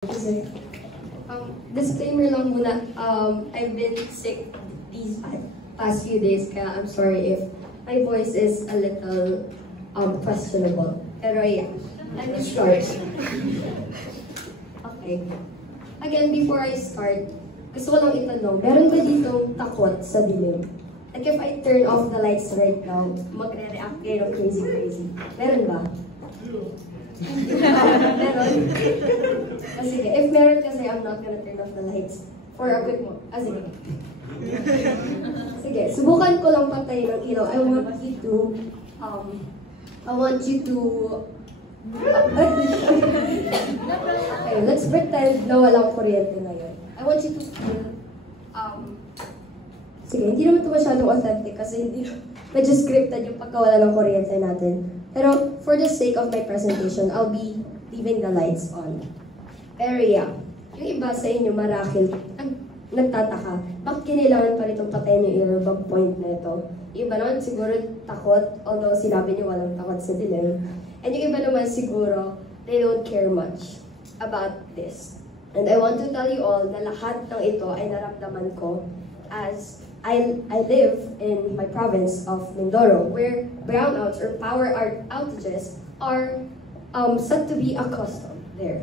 Kasi, disclaimer lang muna, I've been sick these past few days, kaya I'm sorry if my voice is a little questionable. Pero yeah, let me start. Okay. Again, before I start, gusto ko lang itanong, meron ba ditong takot sa dilim? Like if I turn off the lights right now, magre-react kayo ng crazy. Meron ba? Meron? Sige, if meron kasi, I'm not gonna turn off the lights for a quick moment. Sige. Sige, subukan ko lang patayin ng ilaw. I want you to okay, let's pretend na walang kuryente na yun. I want you to feel sige, hindi naman ito masyadong authentic kasi hindi medyo scripted yung pagkawala ng kuryente natin. Pero for the sake of my presentation, I'll be leaving the lights on. Pero yeah, yung iba sa inyo marahil nagtataka, bakit kinailangan pa rin patayin yung earbag point na ito? Yung iba naman siguro takot, although sinabi niyo walang takot sa dilim. And yung iba naman siguro, they don't care much about this. And I want to tell you all na lahat ng ito ay naramdaman ko as I live in my province of Mindoro, where brownouts or power outages are said to be a custom there.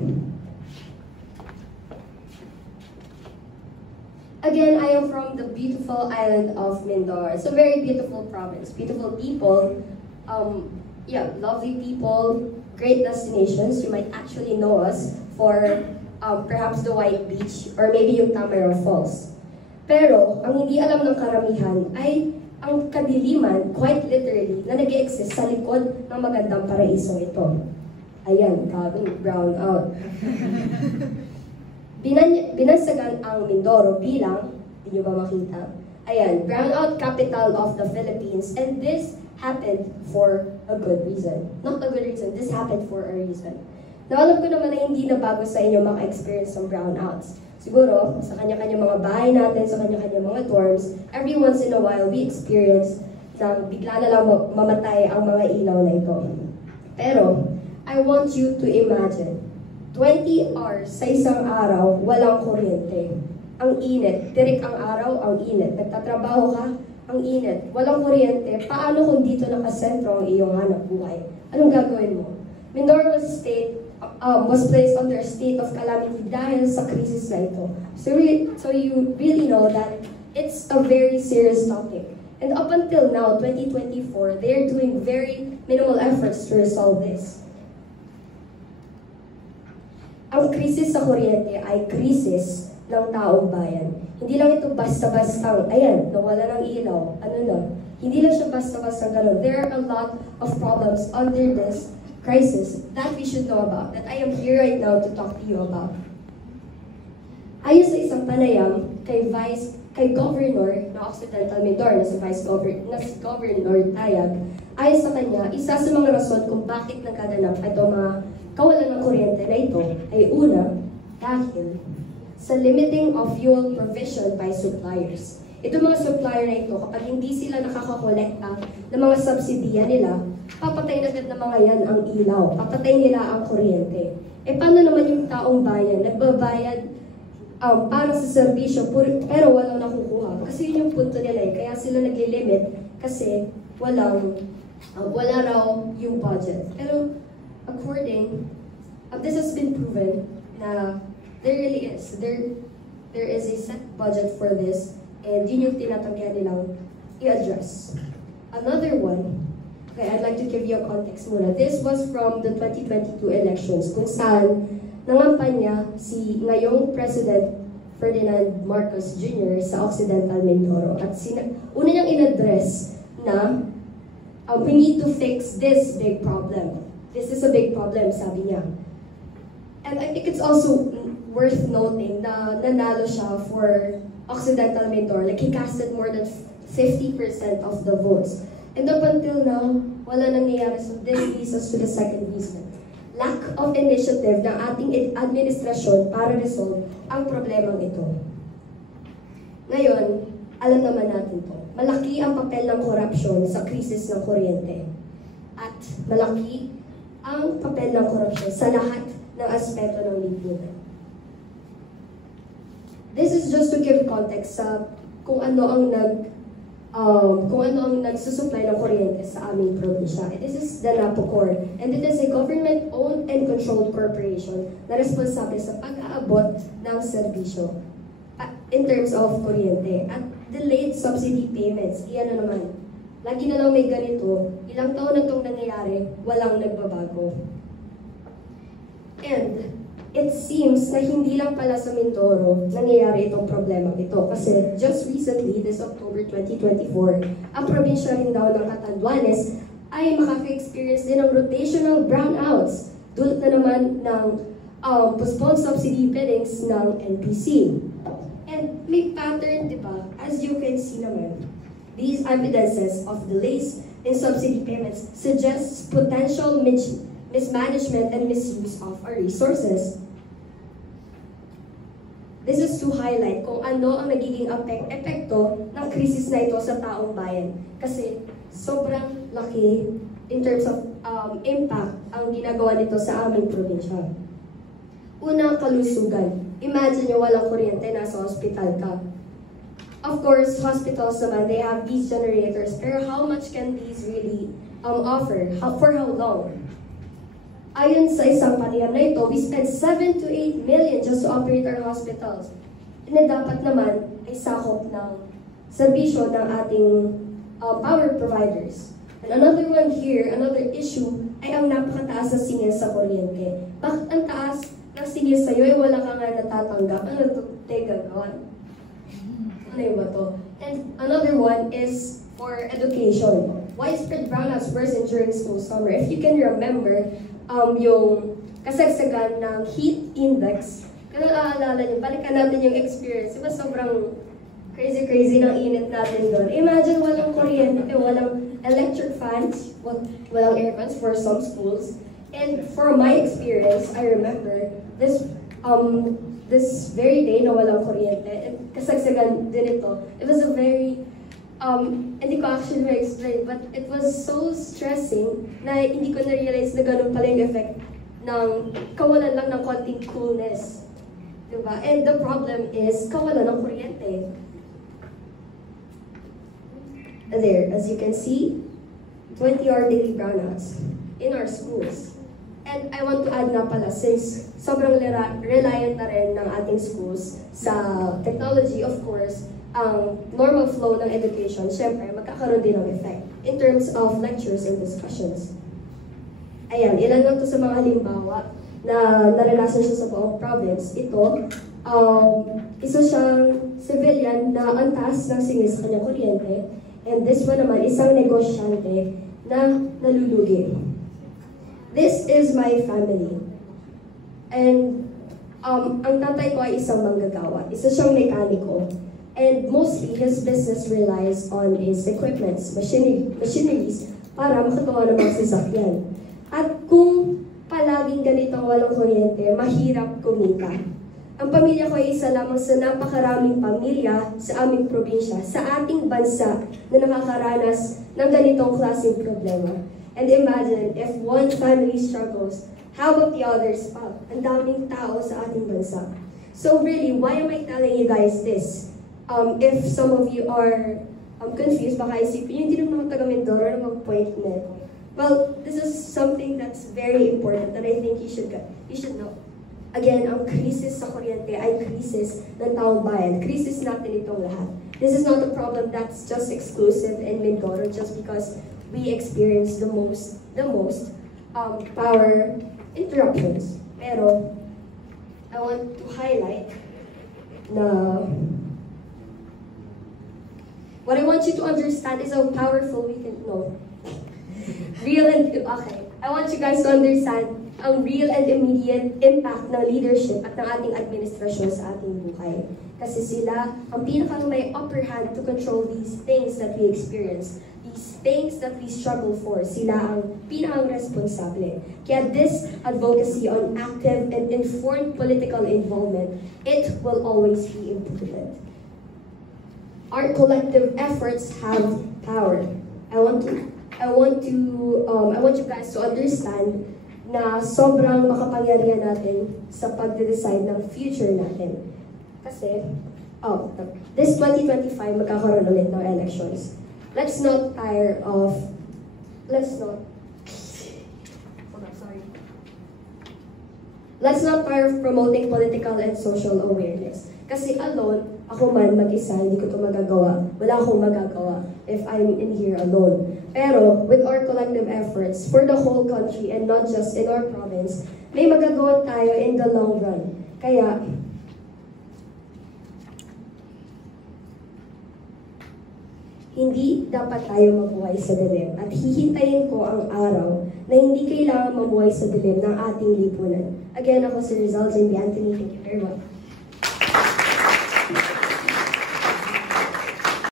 Again, I am from the beautiful island of Mindoro. It's a very beautiful province, beautiful people, yeah, lovely people, great destinations. You might actually know us for perhaps the White Beach or maybe yung Tamaraw Falls. Pero, ang hindi alam ng karamihan ay ang kadiliman, quite literally, na nag-exist sa likod ng magandang paraiso ito. Ayan, brown out. Binansagan ang Mindoro bilang, hindi nyo ba makita? Ayan, brownout capital of the Philippines, and this happened for a good reason. Not a good reason, this happened for a reason. Now, alam ko naman na hindi na bago sa inyo maka-experience ng brownouts. Siguro, sa kanya-kanya mga bahay natin, sa kanya-kanya mga dorms, every once in a while, we experience na bigla na lang mamatay ang mga ilaw na ito. Pero, I want you to imagine, 20 hours sa isang araw, walang kuryente. Ang init, tirik ang araw, ang init. Nagtatrabaho ka, ang init. Walang kuryente, paano kung dito nakasentro ang iyong hanap buhay? Anong gagawin mo? Mindoro was placed under a state of calamity dahil sa krisis na ito. So you really know that it's a very serious topic. And up until now, 2024, they're doing very minimal efforts to resolve this. Ang krisis sa kuryente ay krisis ng taong bayan. Hindi lang ito basta-bastang, ayan, nawala ng ilaw, ano na. Hindi lang siya basta-bastang gano'n. There are a lot of problems under this crisis that we should know about, that I am here right now to talk to you about. Ayon sa isang panayam kay Governor ng Occidental Mindoro, na si Governor Tayag, ayon sa kanya, isa sa mga rason kung bakit nagkaganap itong mga kawalan ng kuryente na ito ay una, dahil sa limiting of fuel provision by suppliers. Itong mga supplier na ito, kapag hindi sila nakakakolekta ng mga subsidiya nila, papatay na agad ng mga yan ang ilaw, papatay nila ang kuryente. E paano naman yung taong bayan, nagbabayad para sa serbisyo, pero walang nakukuha? Kasi yun yung punto nila eh, kaya sila naglilimit kasi wala raw yung budget. Pero this has been proven na there really is, there is a set budget for this, and yun yung tinatanggihan nilang i-address. Another one, okay, I'd like to give you a context muna. This was from the 2022 elections, kung saan nangampanya si ngayong President Ferdinand Marcos Jr. sa Occidental Mindoro. At una niyang in-address na we need to fix this big problem. This is a big problem, sabi niya. And I think it's also worth noting na nanalo siya for Occidental Mindoro. Like, he casted more than 50% of the votes. And up until now, wala nangyayari. So this leads us to the second reason. Lack of initiative ng ating administrasyon para resolve ang problemang ito. Ngayon, alam naman natin to. Malaki ang papel ng korupsyon sa krisis ng kuryente. At malaki ang papel ng korupsyon sa lahat ng aspeto ng lipunan. This is just to give context sa kung ano ang nagsusupply ng kuryente sa aming probinsya. This is the Napocor, and it is a government-owned and controlled corporation na responsable sa pag-aabot ng serbisyo in terms of kuryente. At delayed subsidy payments, iyan na naman. Lagi na lang may ganito, ilang taon na itong nangyayari, walang nagbabago. And it seems na hindi lang pala sa Mindoro nangyayari itong problema ito. Kasi just recently, this October 2024, ang probinsya rin daw ng Catanduanes ay makaka-experience din ng rotational brownouts. Dulot na naman ng postponed subsidy billings ng NPC. And may pattern, di ba? As you can see naman, these evidences of delays in subsidy payments suggests potential mismanagement and misuse of our resources. This is to highlight kung ano ang nagiging epekto ng krisis na ito sa taong bayan. Kasi sobrang laki in terms of impact ang ginagawa nito sa aming probinsya. Una, kalusugan. Imagine nyo walang kuryente, nasa hospital ka. Of course, hospitals naman, they have these generators, pero how much can these really offer? For how long? Ayon sa isang panayam na ito, we spend 7 to 8 million just to operate our hospitals. Na dapat naman ay sakop ng serbisyo ng ating power providers. And another one here, another issue, ay ang napakataas na singil sa kuryente. Bakit ang taas ng singil sa'yo ay wala ka nga natatanggap? Ano ito? Teka, gawan. Ano yung ba to? And another one is for education. Widespread brownouts worsen during school summer. If you can remember, yung kasagsagan ng heat index, kung naaalala nyo, balikan natin yung experience. Diba sobrang crazy ng init natin doon. Imagine walang kuryente, walang electric fans, walang aircons for some schools. And for my experience, I remember this very day na walang kuryente, and kasagsagan din ito. It was a very hindi ko actually ma-explain, but it was so stressing na hindi ko na-realize na ganun pala yung effect ng kawalan lang ng konting coolness. Diba? And the problem is, kawalan ng kuryente. There, as you can see, 20-hour daily brownouts in our schools. And I want to add nga pala, since sobrang reliant na rin ng ating schools sa technology, of course, ang normal flow ng education, syempre, magkakaroon din ng effect in terms of lectures and discussions. Ayan, ilan lang to sa mga halimbawa na naranasan siya sa buong province. Ito, isa siyang civilian na ang taas ng singil sa kanyang kuryente, and this one naman, isang negosyante na nalulugi. This is my family. And ang tatay ko ay isang manggagawa. Isa siyang mekaniko. And mostly, his business relies on his equipments, machineries, para makagawa ng mga sasakyan. At kung palaging ganitong walang kuryente, mahirap kumita. Ang pamilya ko ay isa lamang sa napakaraming pamilya sa aming probinsya, sa ating bansa, na nakakaranas ng ganitong klaseng problema. And imagine, if one family struggles, how about the others pa? Ang daming tao sa ating bansa. So really, why am I telling you guys this? If some of you are confused, baka isipin nyo, hindi naman ako taga-Mindoro na mag-point na. Well, this is something that's very important that I think you should know. Again, ang krisis sa kuryente ay krisis ng taong bayan. Krisis natin itong lahat. This is not a problem that's just exclusive in Mindoro just because we experience the most power interruptions. Pero, I want to highlight na what I want you to understand is how powerful we can know. I want you guys to understand ang real and immediate impact ng leadership at ng ating administrasyon sa ating buhay. Kasi sila ang pinakang may upper hand to control these things that we experience, these things that we struggle for. Sila ang pinakang responsable. Kaya this advocacy on active and informed political involvement, it will always be important. Our collective efforts have power. I want you guys to understand na sobrang makapangyarihan natin sa pagde-decide ng future natin. Kasi, this 2025, magkakaroon ulit ng elections. Let's not tire of, let's not tire of promoting political and social awareness. Kasi alone, ako man mag-isa, hindi ko ito magagawa. Wala akong magagawa if I'm in here alone. Pero, with our collective efforts for the whole country and not just in our province, may magagawa tayo in the long run. Kaya, hindi dapat tayo mabuhay sa dilim at hihintayin ko ang araw na hindi kailangan mabuhay sa dilim ng ating lipunan. Again, ako si Rizal Zimbi Anthony. Thank you very much.